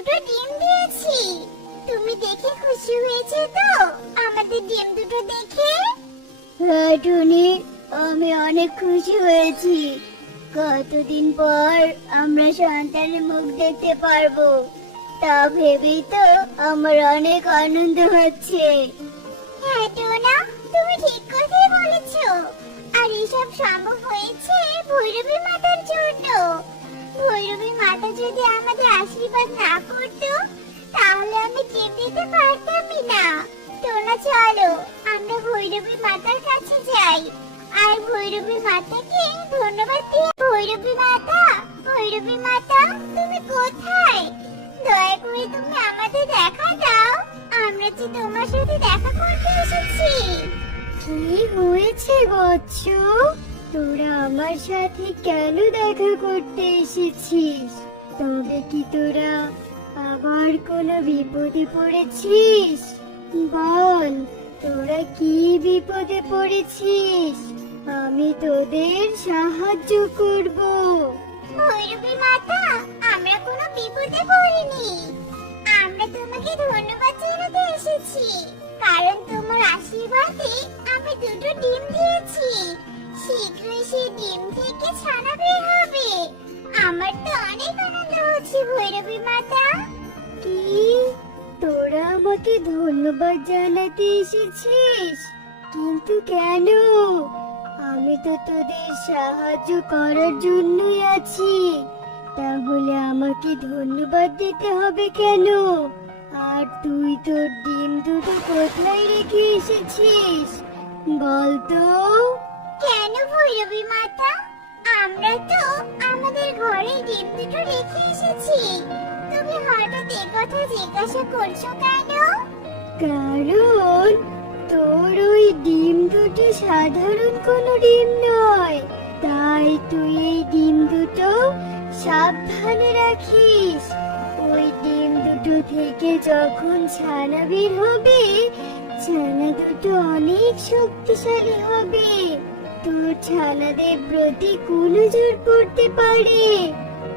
দুটো ডিম দিয়েছি। তুমি দেখে খুশি হয়েছে তো আমাদের ডিম দুটো দেখে? হ্যাঁ টুনি, আমি অনেক খুশি হয়েছি। কতদিন পর আমরা সন্তানের মুখ দেখতে পারবো, তা ভেবেই তো আমার অনেক আনন্দ হচ্ছে। হ্যাঁ টোনা, তুমি ঠিক কথাই বলেছো। আর এসব সম্ভব হয়েছে ভৈরবী মাতার জন্য। ভৈরবী মাতা যদি আমাদের আশীর্বাদ না করতো তাহলে আমি ডিম দিতে পারতামই না। টোনা চলো আমরা ভৈরবী মাতার কাছে যাই আর ভৈরবী মাতাকে ধন্যবাদ দিই। ভৈরবী মাতা, ভৈরবী মাতা, তুমি কোথায়? দয়া করে তুমি আমাদের দেখা দাও, আমরা যে তোমার সাথে দেখা করতে এসেছি। কি হয়েছে বৎস? তোরা আমার সাথে কেন দেখা করতে এসেছিস? তবে কি তোরা আবার কোনো বিপদে পড়েছিস? বল, তোরা কি বিপদে পড়েছিস? আমি তোদের সাহায্য করব। ভৈরবী মাতা, আমরা কোনো বিপদে পড়িনি। আমরা তোমাকে ধন্যবাদ জানাতে এসেছি, কারণ তোমার আশীর্বাদে আমি দুটো ডিম দিয়েছি। শীঘ্রই সেই ডিম থেকে ছানা বের হবে। আমার তো অনেক আনন্দ হচ্ছে ভৈরবী মাতা। কি, তোরা আমাকে ধন্যবাদ জানাতে এসেছিস? কিন্তু কেন? আমি তো তোদের সাহায্য করার জন্যই আছি। তাহলে আমাকে ধন্যবাদ দিতে হবে কেন? আর তুই তোর ডিম দুটো কোথায় রেখে এসেছিস বল তো? কেন ভৈরবী মাতা? আমরা তো আমাদের ঘরে ডিম দুটো রেখে এসেছি। তুমি হঠাৎ এই কথা জিজ্ঞাসা করছো কেন? কারণ তোর ওই ডিম দুটো সাধারণ কোনো ডিম নয়, তাই তুই এই ডিম দুটো সাবধানে রাখিস। ওই ডিম দুটো থেকে যখন ছানা বের হবে, ছানা দুটো অনেক শক্তিশালী হবে। তোর ছানাদের প্রতি কোনো জোর পড়তে পারে।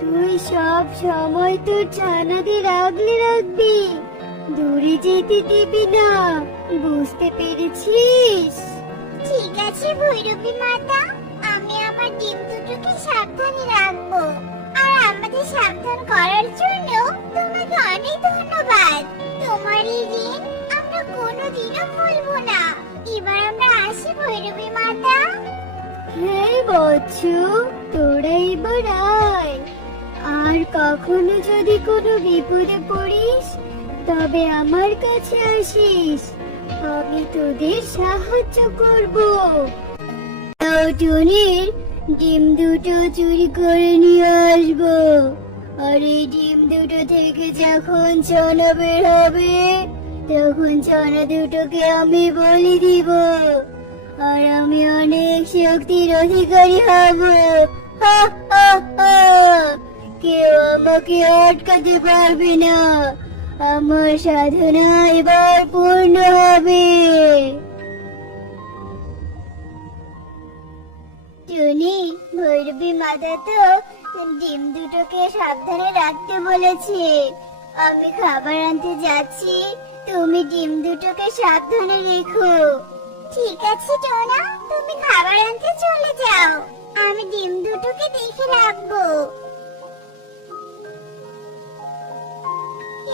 তুই সব সময় তোর ছানাদের আগলে রাখবি, দূরে যেতে দিবি না। বুঝতে পেরেছিস? ঠিক আছে ভৈরবী মাতা, আমি আমার ডিম দুটোকে সাবধানে রাখবো। আর আমাদের সাবধান করার জন্য তোমাকে অনেক ধন্যবাদ। তোমার এই ঋণ আমরা কোনোদিনও ভুলবো না। এবার আমরা আসি ভৈরবী মাতা। হ্যাঁ বৎস, তোরা এবার আয়। আর কখনো যদি কোনো বিপদে পড়িস তবে আমার কাছে আসিস, আমি তোদের সাহায্য করব। টুনির ডিম দুটো চুরি করে নিয়ে আসবো। আর এই ডিম দুটো থেকে যখন ছানা বের হবে তখন ছানা দুটোকে আমি বলি দিব, আর আমি অনেক শক্তির অধিকারী হব। হা হা হা! কেউ আমাকে আটকাতে পারবে না। আমার সাধনা এবার পূর্ণ হবে। টুনি, ভৈরবী মাতা তো ডিম দুটোকে সাবধানে রাখতে বলেছে। আমি খাবার আনতে যাচ্ছি, তুমি ডিম দুটোকে সাবধানে রেখো। ঠিক আছে টোনা, তুমি খাবার আনতে চলে যাও, আমি ডিম দুটোকে দেখে রাখবো।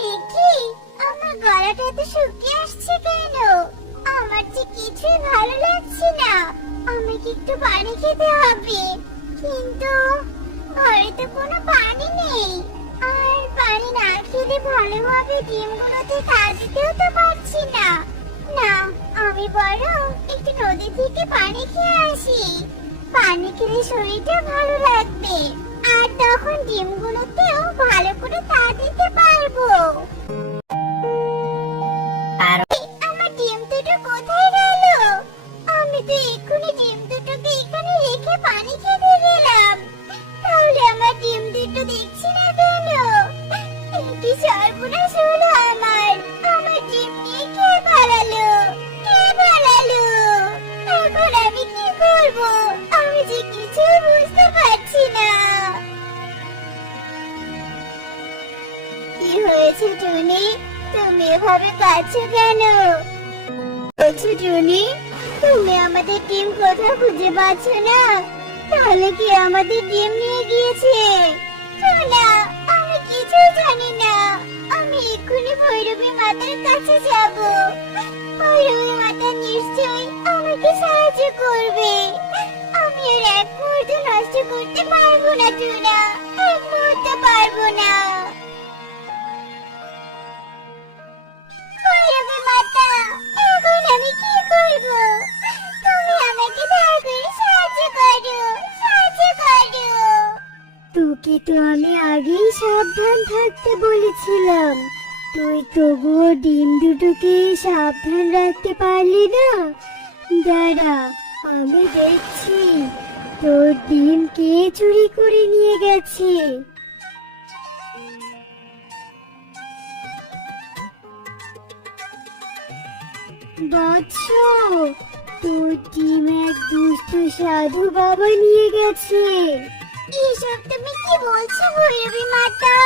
এ কি, আমার গলাটা এত শুকিয়ে আসছে কেন? আমার যে কিছুই ভালো লাগছে না। আমাকে একটু পানি খেতে হবে, কিন্তু ঘরে তো কোনো পানি নেই। আর পানি না খেলে ভালোভাবে ডিমগুলোতে তা দিতেও তো পারছি না। না, আমি বরং একটু নদী থেকে পানি খেয়ে আসি। পানি খেলে শরীরটা ভালো লাগবে, আর তখন ডিমগুলোতেও ভালো করে তা দিতে পারবো। আমার ডিম দুটো কোথায় গেল? আমি তো এক্ষুনি ডিম দুটোকে এখানে রেখে পানি খেতে গেলাম, তাহলে আমার ডিম দুটো দেখছি না কেন? কি সর্বনাশ হলো আমার! আমার ডিম নিয়ে কে পালালো? কে পালালো? এখন আমি কি করব? আমি যে কিছুই বুঝতে পারছি না। কি হয়েছে টুনি, তুমি এভাবে কাঁদছো কেন? বলছো টুনি, তুমি আমাদের ডিম কোথাও খুঁজে পাচ্ছ না? তাহলে কি আমাদের ডিম নিয়ে গিয়েছে? না, আমি কিছুই জানি না। আমি এক্ষুনি ভৈরবী মাতার কাছে যাব। ভৈরবী মাতা নিশ্চয়ই আমাকে সাহায্য করবে। আমি আর এক মুহূর্ত নষ্ট করতে পারবো না টুনা, এক মুহূর্ত পারবো না। ভৈরবী মাতা, এখন আমি কি করব? তুমি আমাকে দয়া করে সাহায্য করো, সাহায্য করো। তোকে তো আমি আগেই সাবধান থাকতে বলেছিলাম, তুই তবুও ডিম দুটোকে সাবধান রাখতে পারলি না। দাঁড়া, আমি দেখছি তোর ডিম কে চুরি করে নিয়ে গেছে। বৎস, তোর ডিম এক দুষ্ট সাধু বাবা নিয়ে গেছে। এসব তুমি কি বলছো ভৈরবী মাতা?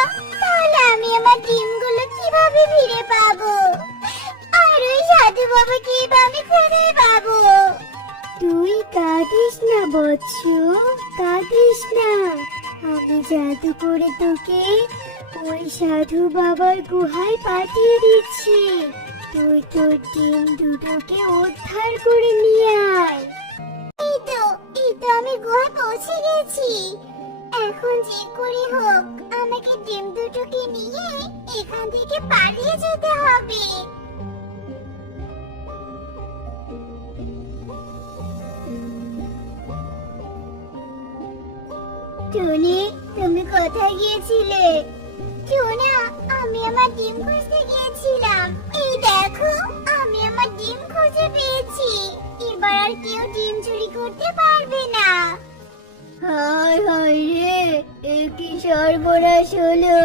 তাহলে আমি আমার ডিমগুলো কিভাবে ফিরে পাবো? আর ওই সাধু বাবাকে বা আমি কোথায় পাবো? তুই কাঁদিস না বৎস, কাঁদিস না। আমি জাদু করে তোকে ওই সাধু বাবার গুহায় পাঠিয়ে দিচ্ছি। তুই তোর ডিম দুটোকে উদ্ধার করে নিয়ে আয়। এই তো আমি গুহায় পৌঁছে গেছি। এখন যে করে হোক আমাকে ডিম দুটোকে নিয়ে এখান থেকে পালিয়ে যেতে হবে। টুনি, তুমি কোথায় গিয়েছিলে? টুনা, আমি আমার ডিম খুঁজতে গিয়েছিলাম। এই দেখো, আমি আমার ডিম খুঁজে পেয়েছি। এবার আর কেউ ডিম চুরি করতে পারবে না। হায় হায় রে, এ কি সর্বনাশ হলো!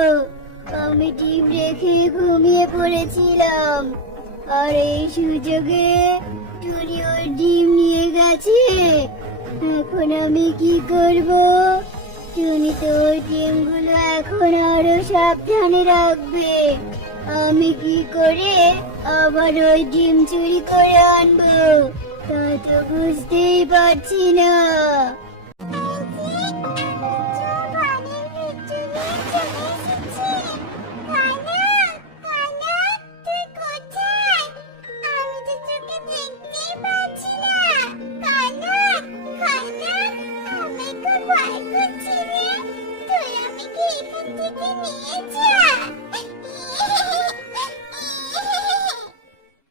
আমি ডিম রেখে ঘুমিয়ে পড়েছিলাম, আর এই সুযোগে টুনি ওর ডিম নিয়ে গেছে। এখন আমি কি করব? টুনি তো ওর ডিমগুলো এখন আরো সাবধানে রাখবে। আমি কি করে আবার ওই ডিম চুরি করে আনবো তা তো বুঝতেই পারছি না।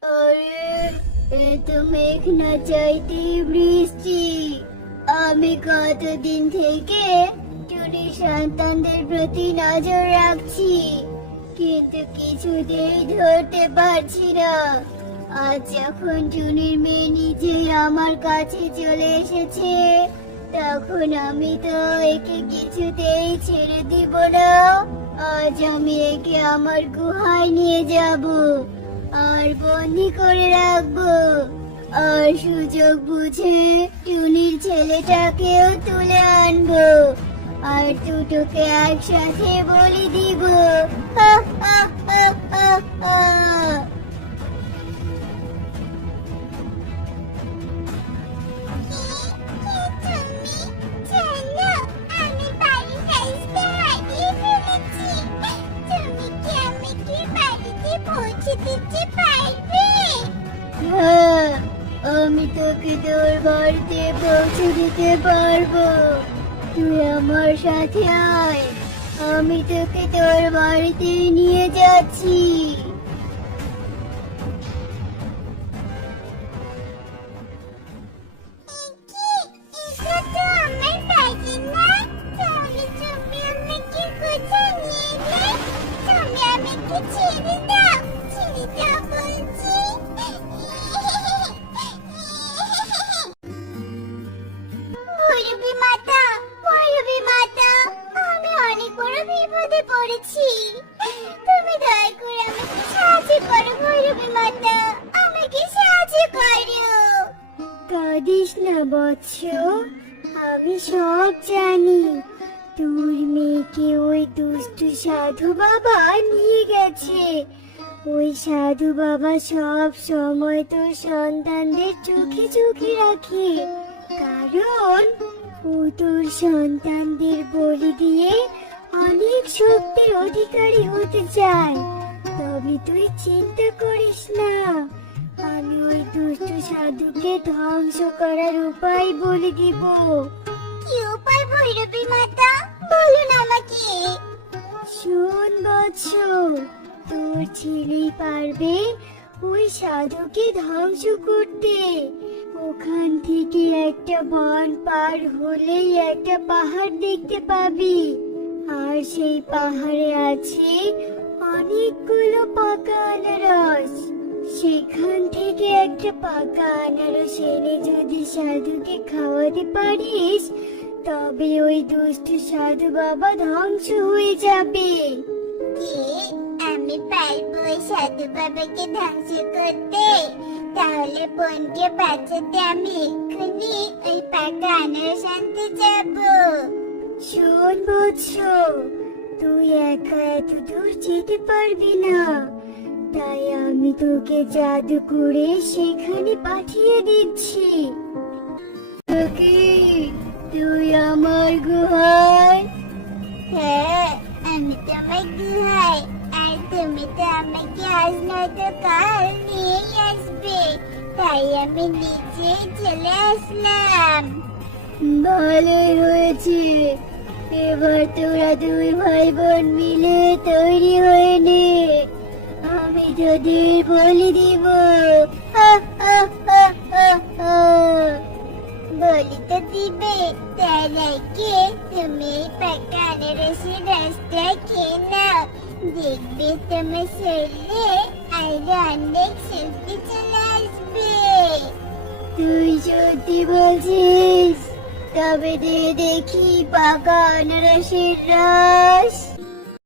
আরে, এ তো মেঘ না চাইতে বৃষ্টি। আমি কতদিন থেকে টুনি সন্তানদের প্রতি নজর রাখছি, কিন্তু কিছুতেই ধরতে পারছি না। আজ যখন টুনির মেয়ে নিজেই আমার কাছে চলে এসেছে, তখন আমি তো একে কিছুতেই ছেড়ে দিব না। আজ আমি একে আমার গুহায় নিয়ে যাব আর বন্দি করে রাখবো। আর সুযোগ বুঝে টুনির ছেলেটাকেও তুলে আনবো, আর দুটোকে একসাথে বলি দিব। হা, হা, হা, হা, হা। হ্যাঁ, আমি তোকে তোর বাড়িতে পৌঁছে দিতে পারবো। তুই আমার সাথে আয়, আমি তোকে তোর বাড়িতে নিয়ে যাচ্ছি। ভৈরবী মাতা, ভৈরবী মাতা, আমি অনেক বড় বিপদে পড়েছি। তুমি দয়া করে আমাকে সাহায্য করো ভৈরবী মাতা, আমাকে সাহায্য করো। কাঁদিস না বৎস, আমি সব জানি। তোর মেয়েকে ওই দুষ্টু সাধু বাবা নিয়ে গেছে। ওই সাধু বাবা সব সময় তোর সন্তানদের চোখে চোখে রাখে, কারণ ও তোর সন্তানদের বলি দিয়ে অনেক শক্তির অধিকারী হতে চায়। তবে তুই চিন্তা করিস না, আমি ওই দুষ্ট সাধুকে ধ্বংস করার উপায় বলে দিব। কি উপায় ভৈরবী মাতা, বলুন আমাকে। শোন বৎস, তোর ছেলেই পারবে ওই সাধুকে ধ্বংস করতে। ওখান থেকে একটা বন পার হলেই একটা পাহাড় দেখতে পাবি, আর সেই পাহাড়ে আছে অনেকগুলো পাকা আনারস। সেখান থেকে একটা পাকা আনারস এনে যদি সাধুকে খাওয়াতে পারিস, তবে ওই দুষ্ট সাধু বাবা ধ্বংস হয়ে যাবে। কি আমি পারবো ওই সাধু বাবাকে ধ্বংস করতে? তাহলে বোনকে বাঁচাতে আমি এক্ষুনি ওই পাকা আনারস আনতে যাবো। শোন বৎস, তুই একা এত দূর যেতে পারবি না, তাই আমি তোকে জাদু করে সেখানে পাঠিয়ে দিচ্ছি। তোকে তুই আমার গুহায়। হ্যাঁ, আমি তোমার গুহায়, আর তুমি তো আমাকে আজ নয়তো কাল নিয়েই আসবে, তাই আমি নিজে চলে আসলাম। ভালোই হয়েছে, এবার তোরা দুই ভাই বোন মিলে তৈরি হয়ে নে, আমি তোদের বলে দিব। আহ, আহ, আহ, আহ, আহ। বলি তো দিবে, তার আগে তুমি এই পাকা আনারসের রসটা খেয়ে নাও, দেখবে তোমার শরীরে আরো অনেক শক্তি চলে আসবে। তুই সত্যি বলছিস? তবে দে দেখি পাকা আনারসের রস।